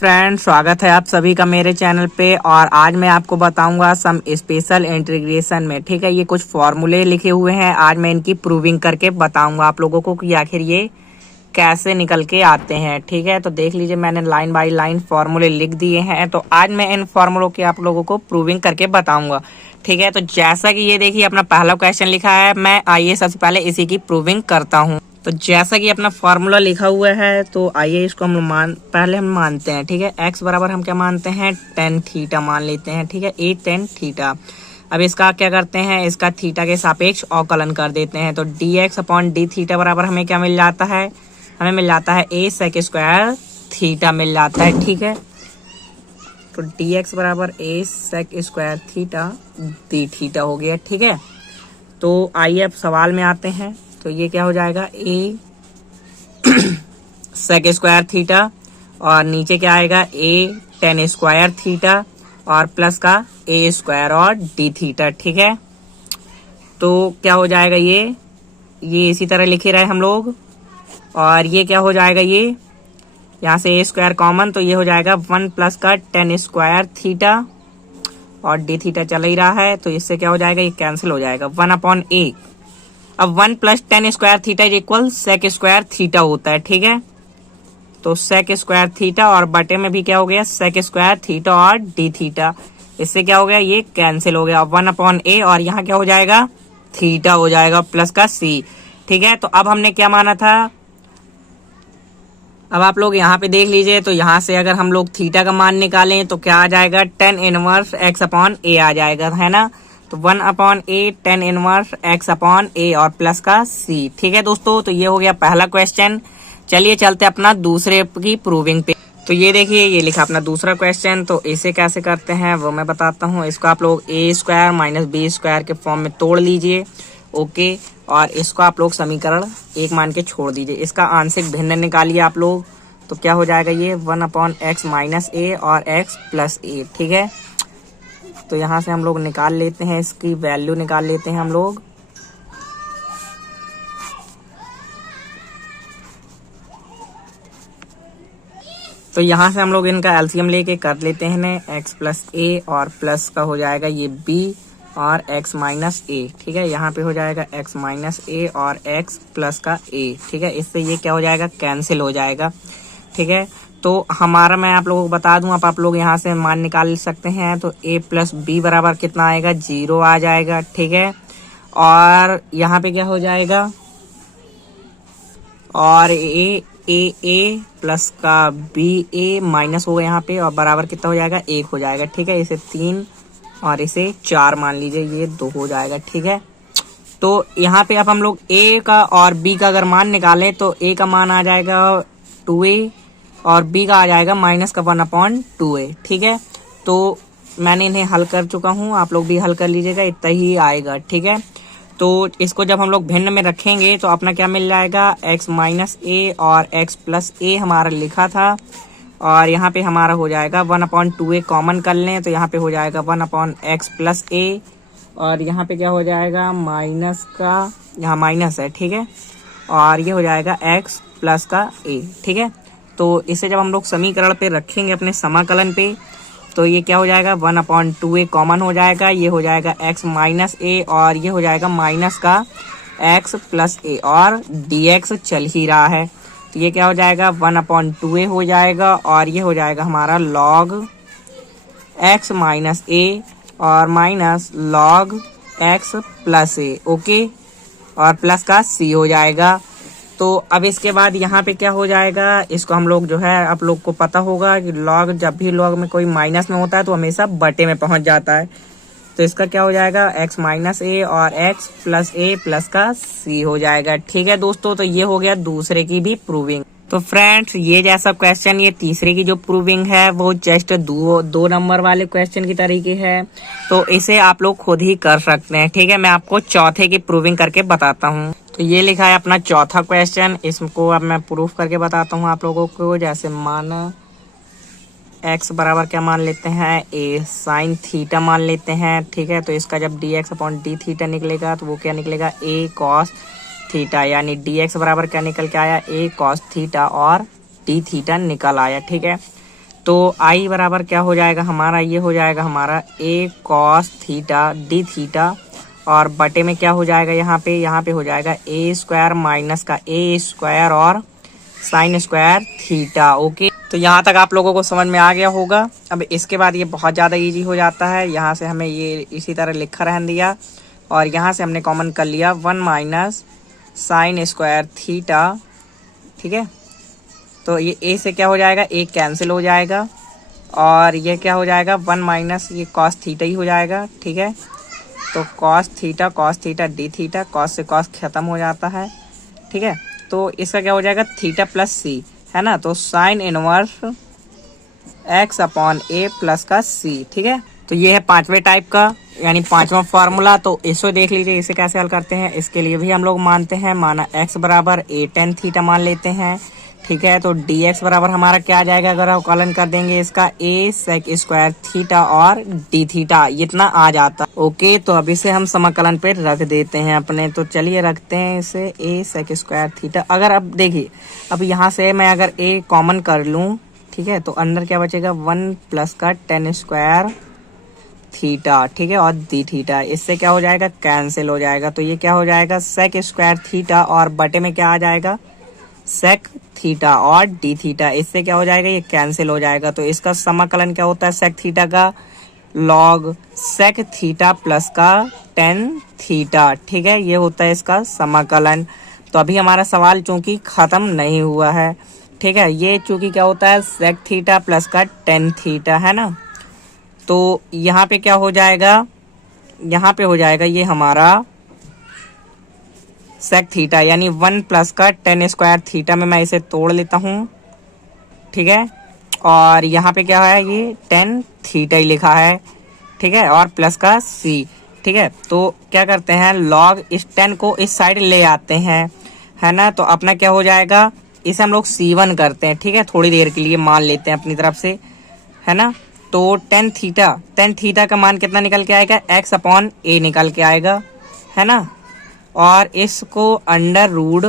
Friends, स्वागत है आप सभी का मेरे चैनल पे। और आज मैं आपको बताऊंगा सम स्पेशल इंटीग्रेशन में। ठीक है, ये कुछ फॉर्मूले लिखे हुए हैं। आज मैं इनकी प्रूविंग करके बताऊंगा आप लोगों को कि आखिर ये कैसे निकल के आते हैं। ठीक है, तो देख लीजिए मैंने लाइन बाय लाइन फॉर्मूले लिख दिए हैं। तो आज मैं इन फॉर्मूलों की आप लोगों को प्रूविंग करके बताऊंगा। ठीक है, तो जैसा कि ये देखिए अपना पहला क्वेश्चन लिखा है, मैं आइए सबसे पहले इसी की प्रूविंग करता हूँ। तो जैसा कि अपना फॉर्मूला लिखा हुआ है, तो आइए इसको हम पहले मानते हैं। ठीक है, x बराबर हम क्या मानते हैं, tan थीटा मान लेते हैं। ठीक है, a tan थीटा। अब इसका क्या करते हैं, इसका थीटा के सापेक्ष अवकलन कर देते हैं। तो dx अपॉन डी थीटा बराबर हमें क्या मिल जाता है, हमें मिल जाता है a sec स्क्वायर थीटा मिल जाता है। ठीक है, तो dx बराबर a sec square theta D theta हो गया। ठीक है, तो आइए अब सवाल में आते हैं। तो ये क्या हो जाएगा, a sec स्क्वायर थीटा और नीचे क्या आएगा a tan स्क्वायर थीटा और प्लस का a स्क्वायर और d थीटा। ठीक है, तो क्या हो जाएगा, ये इसी तरह लिखे रहे हम लोग। और ये क्या हो जाएगा, ये यहाँ से a स्क्वायर कॉमन, तो ये हो जाएगा 1 प्लस का tan स्क्वायर थीटा और d थीटा चल ही रहा है, तो इससे क्या हो जाएगा, ये कैंसिल हो जाएगा 1 अपॉन a। अब 1 plus tan square theta is equal sec square theta होता है। ठीक है, तो सेक स्क्वायर थीटा और बटे में भी क्या हो गया, सेक स्क्वायर थीटा और डी थीटा। इससे क्या हो गया, ये कैंसिल हो गया 1 अपॉन ए और यहाँ क्या हो जाएगा, थीटा हो जाएगा प्लस का सी। ठीक है, तो अब हमने क्या माना था, अब आप लोग यहाँ पे देख लीजिए। तो यहाँ से अगर हम लोग थीटा का मान निकालें तो क्या आ जाएगा, tan इनवर्स x अपॉन ए आ जाएगा, है ना। तो 1 अपॉन ए tan इनवर्स x अपॉन ए और प्लस का c। ठीक है दोस्तों, तो ये हो गया पहला क्वेश्चन। चलिए चलते अपना दूसरे की प्रूविंग पे। तो ये देखिए, ये लिखा अपना दूसरा क्वेश्चन। तो इसे कैसे करते हैं वो मैं बताता हूँ। इसको आप लोग a square minus B square के फॉर्म में तोड़ लीजिए। ओके, और इसको आप लोग समीकरण 1 मान के छोड़ दीजिए। इसका आंशिक भिन्न निकालिए आप लोग। तो क्या हो जाएगा, ये 1 अपॉन एक्स माइनस ए और x प्लस ए। ठीक है, तो यहाँ से हम लोग निकाल लेते हैं, इसकी वैल्यू निकाल लेते हैं हम लोग। तो यहाँ से हम लोग इनका एलसीएम लेके कर लेते हैं, x प्लस ए और प्लस का हो जाएगा ये b और x माइनस ए। ठीक है, यहाँ पे हो जाएगा x माइनस ए और x प्लस का a। ठीक है, इससे ये क्या हो जाएगा, कैंसिल हो जाएगा। ठीक है, तो हमारा मैं आप लोगों को बता दूं, अब आप लोग यहाँ से मान निकाल सकते हैं। तो a प्लस बी बराबर कितना आएगा, 0 आ जाएगा। ठीक है, और यहाँ पे क्या हो जाएगा, और ए प्लस का बी ए माइनस होगा यहाँ पे और बराबर कितना हो जाएगा, 1 हो जाएगा। ठीक है, इसे 3 और इसे 4 मान लीजिए, ये 2 हो जाएगा। ठीक है, तो यहाँ पे अब हम लोग a का और b का अगर मान निकालें तो a का मान आ जाएगा 2a और b का आ जाएगा माइनस का 1 अपॉन 2a। ठीक है, तो मैंने इन्हें हल कर चुका हूँ, आप लोग भी हल कर लीजिएगा, इतना ही आएगा। ठीक है, तो इसको जब हम लोग भिन्न में रखेंगे तो अपना क्या मिल जाएगा, x माइनस ए और x प्लस ए हमारा लिखा था। और यहाँ पे हमारा हो जाएगा 1 अपॉन 2a कॉमन कर लें तो यहाँ पे हो जाएगा 1 अपॉन x प्लस ए और यहाँ पे क्या हो जाएगा, माइनस का, यहाँ माइनस है। ठीक है, और ये हो जाएगा x प्लस का a। ठीक है, तो इसे जब हम लोग समीकरण पे रखेंगे अपने समाकलन पे, तो ये क्या हो जाएगा, 1 अपॉन 2a कॉमन हो जाएगा, ये हो जाएगा x माइनस ए और ये हो जाएगा माइनस का x प्लस ए और dx चल ही रहा है। तो ये क्या हो जाएगा, 1 अपॉन 2a हो जाएगा और ये हो जाएगा हमारा log x माइनस ए और माइनस log x प्लस ए। ओके, और प्लस का c हो जाएगा। तो अब इसके बाद यहाँ पे क्या हो जाएगा, इसको हम लोग जो है, आप लोग को पता होगा कि लॉग, जब भी लॉग में कोई माइनस में होता है तो हमेशा बटे में पहुंच जाता है। तो इसका क्या हो जाएगा, x माइनस ए और x प्लस ए प्लस का c हो जाएगा। ठीक है दोस्तों, तो ये हो गया दूसरे की भी प्रूविंग। तो फ्रेंड्स, ये जैसा क्वेश्चन, ये तीसरे की जो प्रूविंग है वो जस्ट 2 नंबर वाले क्वेश्चन की तरीके है, तो इसे आप लोग खुद ही कर सकते हैं। ठीक है, मैं आपको चौथे की प्रूविंग करके बताता हूँ। तो ये लिखा है अपना चौथा क्वेश्चन, इसको अब मैं प्रूफ करके बताता हूँ आप लोगों को। जैसे माना x बराबर क्या मान लेते हैं, a साइन थीटा मान लेते हैं। ठीक है, तो इसका जब dx अपॉन डी थीटा निकलेगा तो वो क्या निकलेगा, a cos थीटा, यानी dx बराबर क्या निकल के आया, a cos थीटा और d थीटा निकल आया। ठीक है, तो आई बराबर क्या हो जाएगा हमारा, ये हो जाएगा हमारा a cos theta D theta, और बटे में क्या हो जाएगा यहाँ पे हो जाएगा a स्क्वायर माइनस का a स्क्वायर और साइन स्क्वायर थीटा। ओके, तो यहाँ तक आप लोगों को समझ में आ गया होगा। अब इसके बाद ये बहुत ज़्यादा इजी हो जाता है। यहाँ से हमें ये इसी तरह लिखा रहने दिया और यहाँ से हमने कॉमन कर लिया 1 माइनस साइन स्क्वायर थीटा। ठीक है, तो ये a से क्या हो जाएगा, a कैंसिल हो जाएगा और ये क्या हो जाएगा 1 माइनस ये कॉस थीटा ही हो जाएगा। ठीक है, तो cos theta D theta, cos से कॉस खत्म हो जाता है। ठीक है, तो इसका क्या हो जाएगा थीटा प्लस सी, है ना, तो sine inverse x upon a plus का c। ठीक है, तो ये है पांचवें टाइप का यानी पांचवा फार्मूला। तो इसको देख लीजिए, इसे कैसे हल करते हैं। इसके लिए भी हम लोग मानते हैं, माना x बराबर a tan थीटा मान लेते हैं। ठीक है, तो dx बराबर हमारा क्या आ जाएगा, अगर अवकलन कर देंगे इसका a सेक स्क्वायर थीटा और d थीटा, इतना आ जाता। ओके, तो अब इसे हम समाकलन पे रख देते हैं अपने। तो चलिए रखते हैं इसे a सेक स्क्वायर थीटा। अगर अब देखिए, अब यहाँ से मैं अगर a कॉमन कर लूँ, ठीक है, तो अंदर क्या बचेगा 1 प्लस का tan स्क्वायर थीटा। ठीक है, और डी थीटा, इससे क्या हो जाएगा कैंसिल हो जाएगा। तो ये क्या हो जाएगा सेक स्क्वायर थीटा और बटे में क्या आ जाएगा सेक थीटा और डी थीटा, इससे क्या हो जाएगा ये कैंसिल हो जाएगा। तो इसका समाकलन क्या होता है सेक थीटा का लॉग सेक थीटा प्लस का टेन थीटा। ठीक है, ये होता है इसका समाकलन। तो अभी हमारा सवाल चूंकि खत्म नहीं हुआ है। ठीक है, ये चूंकि क्या होता है सेक थीटा प्लस का टेन थीटा, है ना, तो यहाँ पे क्या हो जाएगा, यहाँ पे हो जाएगा ये हमारा सेक थीटा यानी 1 प्लस का टेन स्क्वायर थीटा में मैं इसे तोड़ लेता हूँ। ठीक है, और यहाँ पे क्या है ये टेन थीटा ही लिखा है। ठीक है, और प्लस का सी। ठीक है, तो क्या करते हैं लॉग इस टेन को इस साइड ले आते हैं, है ना, तो अपना क्या हो जाएगा इसे हम लोग C1 करते हैं। ठीक है, थोड़ी देर के लिए मान लेते हैं अपनी तरफ से, है ना, तो टेन थीटा का मान कितना निकल के आएगा x अपॉन a निकल के आएगा, है ना, और इसको अंडर रूट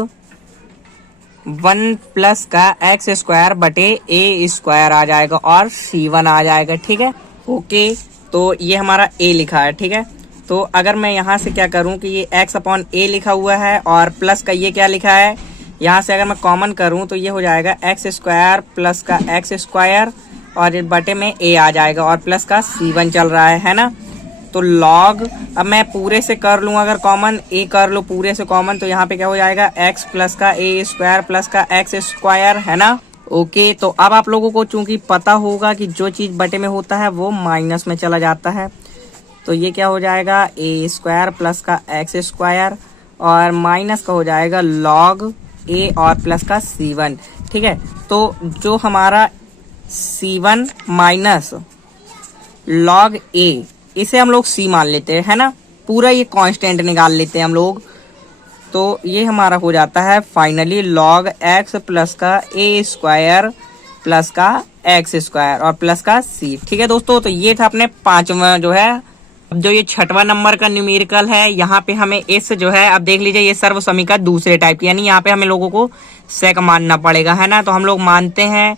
1 प्लस का x स्क्वायर बटे a स्क्वायर आ जाएगा और C1 आ जाएगा। ठीक है, ओके, तो ये हमारा a लिखा है। ठीक है, तो अगर मैं यहाँ से क्या करूँ कि ये x अपॉन a लिखा हुआ है और प्लस का ये क्या लिखा है, यहाँ से अगर मैं कॉमन करूँ तो ये हो जाएगा x स्क्वायर प्लस का x स्क्वायर और बटे में a आ जाएगा और प्लस का C1 चल रहा है ना। तो लॉग अब मैं पूरे से कर लूँ, अगर कॉमन a कर लो पूरे से कॉमन, तो यहाँ पे क्या हो जाएगा x प्लस का a स्क्वायर प्लस का x स्क्वायर, है ना। ओके, तो अब आप लोगों को चूंकि पता होगा कि जो चीज़ बटे में होता है वो माइनस में चला जाता है, तो ये क्या हो जाएगा a स्क्वायर प्लस का x स्क्वायर और माइनस का हो जाएगा लॉग a और प्लस का C1। ठीक है, तो जो हमारा C1 माइनस लॉग a, इसे हम लोग c मान लेते हैं, है ना, पूरा ये कांस्टेंट निकाल लेते हैं हम लोग। तो ये हमारा हो जाता है फाइनली लॉग x प्लस का a स्क्वायर प्लस का x स्क्वायर और प्लस का c। ठीक है दोस्तों, तो ये था अपने पांचवा जो है। अब जो ये छठवां नंबर का न्यूमेरिकल है, यहाँ पे हमें इस जो है, अब देख लीजिए ये सर्व समीका दूसरे टाइप, यानी यहाँ पे हमें लोगों को सेक मानना पड़ेगा, है ना। तो हम लोग मानते हैं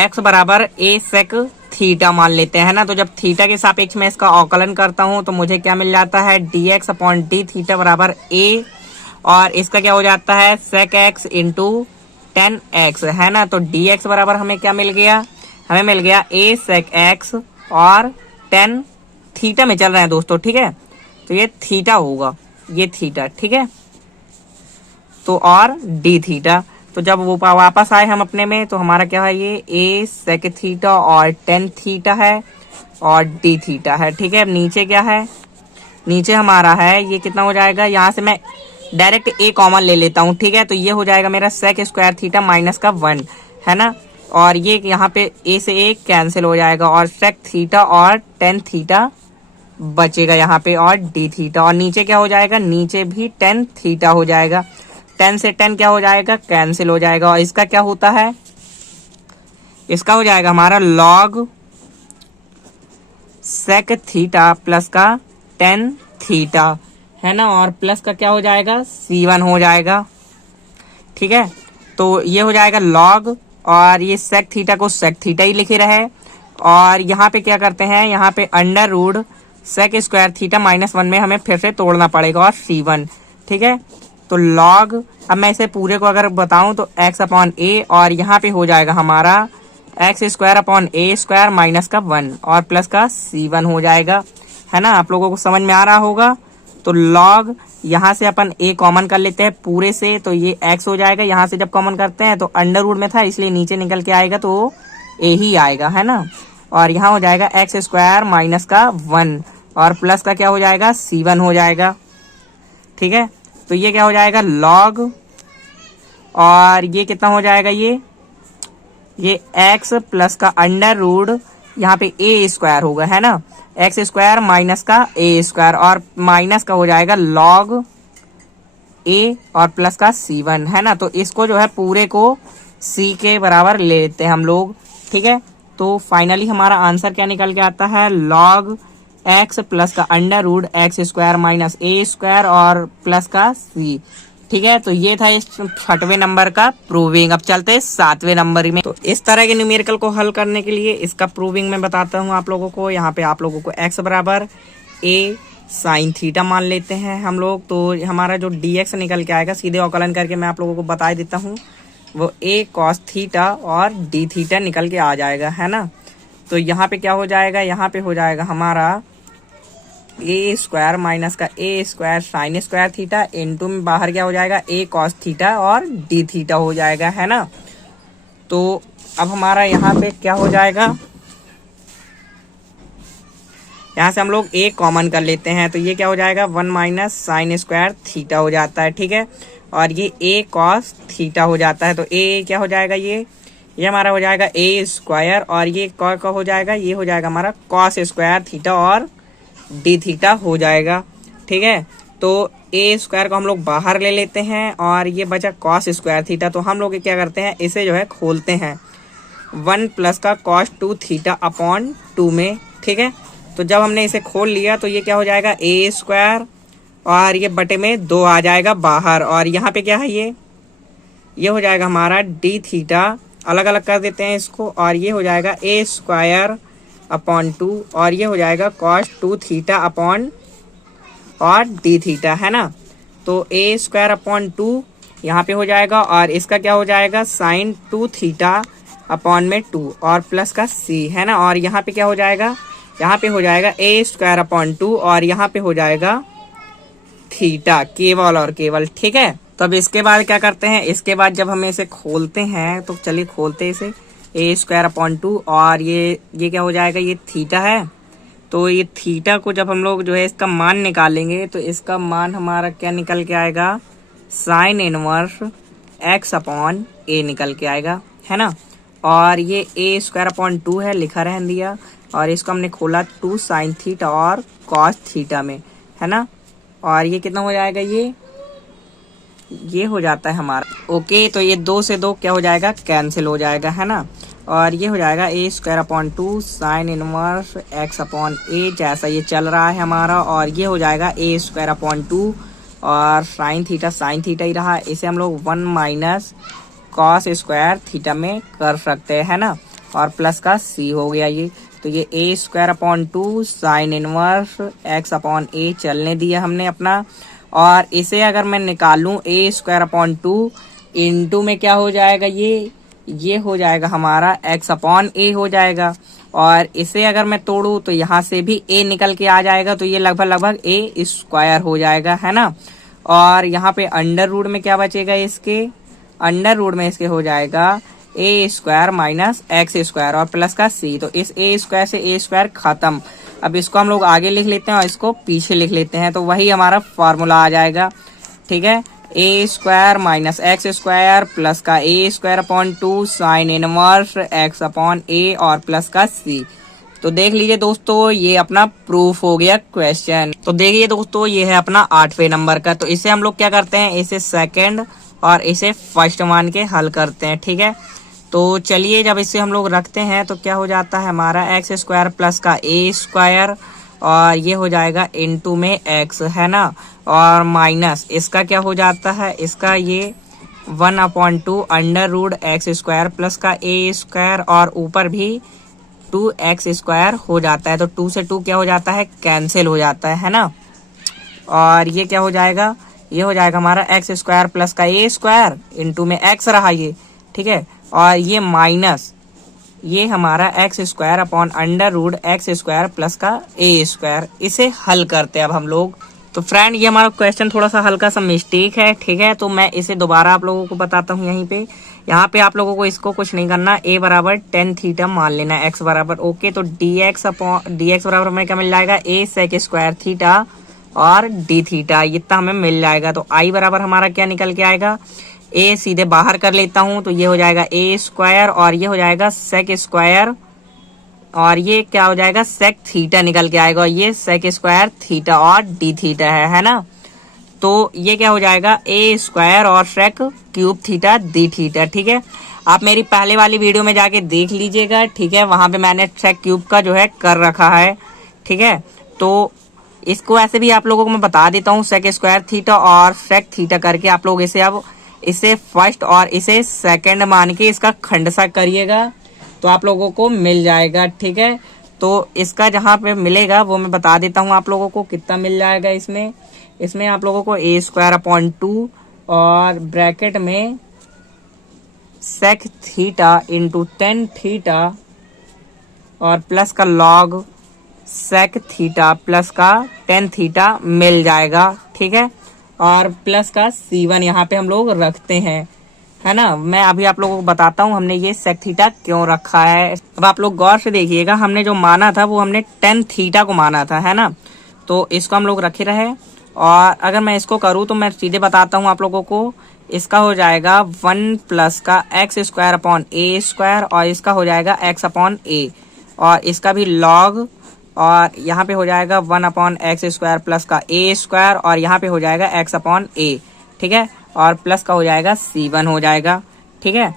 x बराबर a सेक थीटा मान लेते हैं, ना। तो जब थीटा के सापेक्ष में इसका अवकलन करता हूं तो मुझे क्या मिल जाता है dx अपॉन डी थीटा बराबर a, और इसका क्या हो जाता है सेक x इंटू टेन एक्स, है ना। तो dx बराबर हमें क्या मिल गया, हमें मिल गया a सेक x और टेन थीटा में चल रहे हैं दोस्तों। ठीक है, तो ये थीटा होगा, ये थीटा। ठीक है, तो और डी थीटा, तो जब वो वापस आए हम अपने में तो हमारा क्या है ये a सेक थीटा और टेन थीटा है और डी थीटा है। ठीक है, अब नीचे क्या है, नीचे हमारा है ये कितना हो जाएगा, यहाँ से मैं डायरेक्ट a कॉमन ले लेता हूँ। ठीक है, तो ये हो जाएगा मेरा सेक स्क्वायर थीटा माइनस का 1, है ना, और ये यहाँ पे a से a कैंसिल हो जाएगा और सेक थीटा और टेन थीटा बचेगा यहाँ पे और डी थीटा, और नीचे क्या हो जाएगा, नीचे भी टेन थीटा हो जाएगा। 10 से 10 क्या हो जाएगा कैंसिल हो जाएगा, और इसका क्या होता है, इसका हो जाएगा हमारा लॉग सेक थीटा प्लस का टेन थीटा, है ना, और प्लस का क्या हो जाएगा C1 हो जाएगा। ठीक है, तो ये हो जाएगा लॉग और ये सेक थीटा को सेक थीटा ही लिखे रहे। और यहाँ पे क्या करते हैं, यहाँ पे under root sec square theta -1 में हमें फिर से तोड़ना पड़ेगा और C1, ठीक है। तो लॉग, अब मैं इसे पूरे को अगर बताऊं तो x/a और यहाँ पे हो जाएगा हमारा x² / a² माइनस का 1 और प्लस का C1 हो जाएगा, है ना। आप लोगों को समझ में आ रहा होगा। तो लॉग यहाँ से अपन a कॉमन कर लेते हैं पूरे से, तो ये x हो जाएगा। यहाँ से जब कॉमन करते हैं तो अंडर रूट में था इसलिए नीचे निकल के आएगा तो a ही आएगा, है ना। और यहाँ हो जाएगा x² माइनस का 1 और प्लस का क्या हो जाएगा, C1 हो जाएगा, ठीक है। तो ये क्या हो जाएगा, लॉग, और ये कितना हो जाएगा, ये x प्लस का अंडर रूट, यहाँ पे a² होगा, है ना, x² माइनस का a² और माइनस का हो जाएगा लॉग a और प्लस का C1, है ना। तो इसको जो है पूरे को c के बराबर ले लेते हैं हम लोग, ठीक है। तो फाइनली हमारा आंसर क्या निकल के आता है, लॉग x प्लस का under root x² minus a² और प्लस का c, ठीक है। तो ये था इस 6वें नंबर का प्रूविंग। अब चलते हैं 7वें नंबर में। तो इस तरह के न्यूमेरिकल को हल करने के लिए इसका प्रूविंग मैं बताता हूँ आप लोगों को। यहाँ पे आप लोगों को x बराबर a साइन थीटा मान लेते हैं हम लोग। तो हमारा जो dx निकल के आएगा, सीधे अवकलन करके मैं आप लोगों को बता देता हूँ, वो a cos थीटा और d थीटा निकल के आ जाएगा, है ना। तो यहाँ पे क्या हो जाएगा, यहाँ पे हो जाएगा हमारा a² माइनस का a² sine square theta into में बाहर क्या हो जाएगा, a cos थीटा और d थीटा हो जाएगा, है ना। तो अब हमारा यहाँ पे क्या हो जाएगा, यहाँ से हम लोग a कॉमन कर लेते हैं तो ये क्या हो जाएगा, 1 माइनस साइन स्क्वायर थीटा हो जाता है, ठीक है। और ये a cos थीटा हो जाता है। तो a क्या हो जाएगा, ये हमारा हो जाएगा a² और ये का हो जाएगा, ये हो जाएगा हमारा cos स्क्वायर थीटा और d थीटा हो जाएगा, ठीक है। तो a² को हम लोग बाहर ले लेते हैं और ये बचा cos स्क्वायर थीटा। तो हम लोग क्या करते हैं, इसे जो है खोलते हैं 1 प्लस का cos 2 थीटा अपॉन 2 में, ठीक है। तो जब हमने इसे खोल लिया तो ये क्या हो जाएगा, a² और ये बटे में 2 आ जाएगा बाहर। और यहाँ पे क्या है, ये हो जाएगा हमारा d थीटा, अलग अलग कर देते हैं इसको, और ये हो जाएगा a² अपॉन 2 और ये हो जाएगा cos 2 थीटा अपॉन और d थीटा, है ना। तो a² अपॉन 2 यहाँ पे हो जाएगा और इसका क्या हो जाएगा, साइन 2 थीटा अपॉन में 2 और प्लस का c, है ना। और यहाँ पे क्या हो जाएगा, यहाँ पे हो जाएगा a² अपॉन 2 और यहाँ पे हो जाएगा थीटा केवल और केवल, ठीक है। तो अब इसके बाद क्या करते हैं, इसके बाद जब हम इसे खोलते हैं तो चलिए खोलते हैं इसे, a² अपॉन 2 और ये क्या हो जाएगा, ये थीटा है। तो ये थीटा को जब हम लोग जो है इसका मान निकालेंगे तो इसका मान हमारा क्या निकल के आएगा, sine inverse x upon a निकल के आएगा, है ना। और ये a² अपॉन 2 है, लिखा रहने दिया, और इसको हमने खोला 2 साइन थीटा और cos थीटा में, है ना। और ये कितना हो जाएगा, ये हो जाता है हमारा ओके। तो ये 2 से 2 क्या हो जाएगा, कैंसिल हो जाएगा, है ना। और ये हो जाएगा a² upon 2 sine inverse x upon a, जैसा ये चल रहा है हमारा। और ये हो जाएगा a² अपॉन 2 और साइन थीटा ही रहा, इसे हम लोग 1 माइनस cos स्क्वायर थीटा में कर सकते हैं, है ना। और प्लस का c हो गया ये। तो ये a² upon 2 sine inverse x upon a चलने दिया हमने अपना। और इसे अगर मैं निकालूं a² अपॉन 2 इंटू में क्या हो जाएगा, ये हो जाएगा हमारा x अपॉन a हो जाएगा। और इसे अगर मैं तोड़ूं तो यहाँ से भी a निकल के आ जाएगा, तो ये लगभग a² हो जाएगा, है ना। और यहाँ पे अंडर रूट में क्या बचेगा, इसके अंडर रूट में इसके हो जाएगा a² माइनस x² और प्लस का c। तो इस a² से a² खत्म। अब इसको हम लोग आगे लिख लेते हैं और इसको पीछे लिख लेते हैं, तो वही हमारा फार्मूला आ जाएगा, ठीक है। a² माइनस x² प्लस का a² upon 2 sine inverse x upon a और प्लस का c। तो देख लीजिए दोस्तों, ये अपना प्रूफ हो गया क्वेश्चन। तो देखिए दोस्तों, ये है अपना 8वें नंबर का। तो इसे हम लोग क्या करते हैं, इसे सेकंड और इसे फर्स्ट मान के हल करते हैं, ठीक है। तो चलिए, जब इसे हम लोग रखते हैं तो क्या हो जाता है हमारा x² प्लस का a² और ये हो जाएगा इनटू में x, है ना। और माइनस इसका क्या हो जाता है, इसका ये 1/2 under root X square plus का ए स्क्वायर, और ऊपर भी 2x स्क्वायर हो जाता है। तो 2 से 2 क्या हो जाता है, कैंसिल हो जाता है ना। और ये क्या हो जाएगा, ये हो जाएगा हमारा एक्स स्क्वायर प्लस का ए स्क्वायर इंटू में एक्स रहा ये, ठीक है। और ये माइनस ये हमारा X square upon under root X square plus का ए स्क्वायर। इसे हल करते हैं अब हम लोग। तो फ्रेंड ये हमारा क्वेश्चन थोड़ा सा हल्का सा मिस्टेक है, ठीक है। तो मैं इसे दोबारा आप लोगों को बताता हूँ। यहाँ पे आप लोगों को इसको कुछ नहीं करना, a बराबर tan थीटा मान लेना है, x बराबर ओके। तो dx बराबर हमें क्या मिल जाएगा, a सेक स्क्वायर थीटा और d थीटा, इतना हमें मिल जाएगा। तो i बराबर हमारा क्या निकल के आएगा, a सीधे बाहर कर लेता हूँ तो ये हो जाएगा a स्क्वायर, और ये हो जाएगा सेक स्क्वायर, और ये क्या हो जाएगा, सेक थीटा निकल के आएगा, और ये सेक स्क्वायर थीटा और डी थीटा है ना। तो ये क्या हो जाएगा, ए स्क्वायर और sec cube theta D theta, ठीक है। आप मेरी पहले वाली वीडियो में जाके देख लीजिएगा, ठीक है। वहां पे मैंने सेक क्यूब का जो है कर रखा है, ठीक है। तो इसको ऐसे भी आप लोगों को मैं बता देता हूँ, सेक स्क्वायर थीटा और सेक थीटा करके आप लोग इसे अब इसे फर्स्ट और इसे सेकंड मान के इसका खंडसा करिएगा तो आप लोगों को मिल जाएगा, ठीक है। तो इसका जहाँ पे मिलेगा वो मैं बता देता हूँ आप लोगों को कितना मिल जाएगा। इसमें आप लोगों को a स्क्वायर अपॉन 2 और ब्रैकेट में sec theta into tan theta और प्लस का लॉग सेक थीटा प्लस का tan थीटा मिल जाएगा, ठीक है। और प्लस का c1 यहाँ पे हम लोग रखते हैं, है ना। मैं अभी आप लोगों को बताता हूँ हमने ये सेक थीटा क्यों रखा है। अब आप लोग गौर से देखिएगा, हमने जो माना था वो हमने tan थीटा को माना था, है ना। तो इसको हम लोग रखे रहे, और अगर मैं इसको करूँ तो मैं सीधे बताता हूँ आप लोगों को। इसका हो जाएगा 1 प्लस का एक्स स्क्वायर अपॉन ए स्क्वायर, और इसका हो जाएगा x अपॉन ए, और इसका भी लॉग, और यहाँ पे हो जाएगा 1 अपॉन एक्स स्क्वायर प्लस का ए स्क्वायर, और यहाँ पे हो जाएगा x अपॉन ए, ठीक है। और प्लस का हो जाएगा c1 हो जाएगा, ठीक है।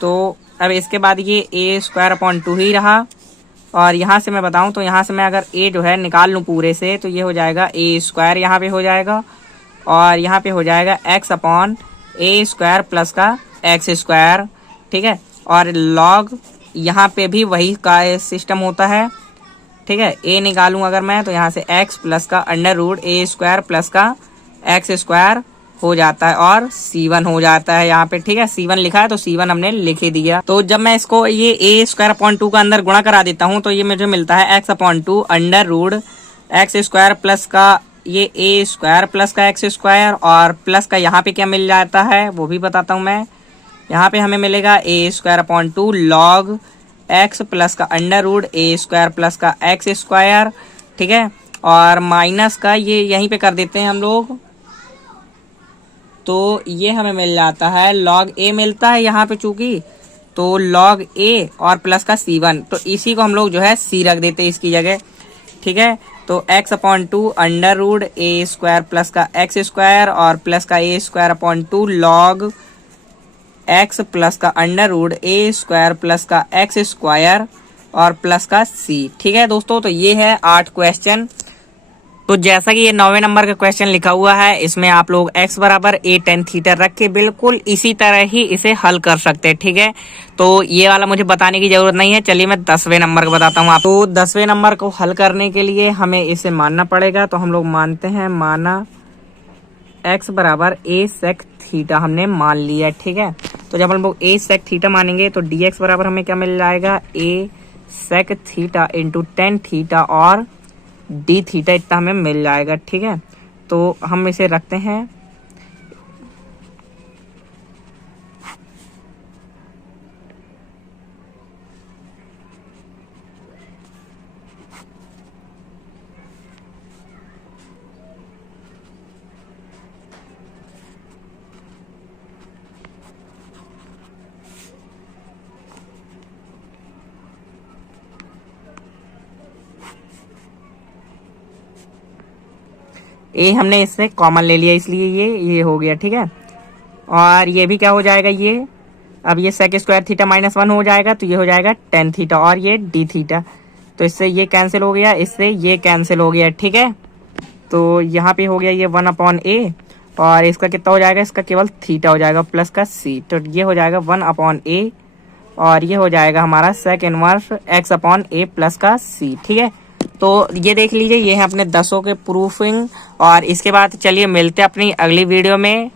तो अब इसके बाद ये a स्क्वायर अपॉन 2 ही रहा, और यहाँ से मैं बताऊँ तो यहाँ से मैं अगर a जो है निकाल लूँ पूरे से तो ये हो जाएगा a स्क्वायर यहाँ पे हो जाएगा, और यहाँ पे हो जाएगा x अपॉन ए स्क्वायर प्लस का एक्स स्क्वायर, ठीक है। और लॉग यहाँ पे भी वही का सिस्टम होता है, ठीक है। a निकालूं अगर मैं तो यहाँ से x प्लस का अंडर रूट ए स्क्वायर प्लस का एक्स स्क्वायर हो जाता है, और c1 हो जाता है यहाँ पे, ठीक है। c1 लिखा है तो c1 हमने लिख ही दिया। तो जब मैं इसको ये a स्क्वायर अपॉन 2 का अंदर गुणा करा देता हूँ तो ये मुझे मिलता है x upon 2 under root X square plus का ये a स्क्वायर प्लस का एक्स स्क्वायर, और प्लस का यहाँ पे क्या मिल जाता है वो भी बताता हूँ मैं। यहाँ पे हमें मिलेगा a square upon 2 log x plus का अंडर रूट ए स्क्वायर प्लस का एक्स स्क्वायर, ठीक है। और माइनस का ये यहीं पे कर देते हैं हम लोग, तो ये हमें मिल जाता है लॉग a मिलता है यहाँ पे चूंकि, तो लॉग a और प्लस का c1, तो इसी को हम लोग जो है c रख देते हैं इसकी जगह, ठीक है। तो x अपॉन 2 अंडर रूट ए स्क्वायर प्लस का एक्स स्क्वायर, और प्लस का a square upon 2 log x plus का अंडर रूट ए स्क्वायर प्लस का एक्स स्क्वायर और प्लस का c, ठीक है दोस्तों। तो ये है 8 क्वेश्चन। तो जैसा कि ये 9वें नंबर का क्वेश्चन लिखा हुआ है, इसमें आप लोग x बराबर a tan थीटा रख के बिल्कुल इसी तरह ही इसे हल कर सकते हैं, ठीक है। तो ये वाला मुझे बताने की जरूरत नहीं है। चलिए मैं 10वें नंबर का बताता हूँ आपको। तो 10वें नंबर को हल करने के लिए हमें इसे मानना पड़ेगा, तो हम लोग मानते हैं, माना x बराबर a सेक थीटा हमने मान लिया, ठीक है। तो जब हम लोग a सेक थीटा मानेंगे तो dx बराबर हमें क्या मिल जाएगा, a sec theta into tan theta और डी थीटा, इतना हमें मिल जाएगा, ठीक है। तो हम इसे रखते हैं, ए हमने इससे कॉमन ले लिया इसलिए ये हो गया, ठीक है। और ये भी क्या हो जाएगा, ये अब ये सेक स्क्वायर थीटा -1 हो जाएगा, तो ये हो जाएगा tan थीटा और ये डी थीटा, तो इससे ये कैंसिल हो गया, इससे ये कैंसिल हो गया, ठीक है। तो यहाँ पे हो गया ये 1 अपॉन ए, और इसका कितना हो जाएगा, इसका केवल थीटा हो जाएगा प्लस का सी, तो ये हो जाएगा 1/a और ये हो जाएगा हमारा सेक इनवर्स x/a प्लस का सी। ठीक है, तो ये देख लीजिए, ये है अपने 10 के प्रूफिंग। और इसके बाद चलिए मिलते हैं अपनी अगली वीडियो में।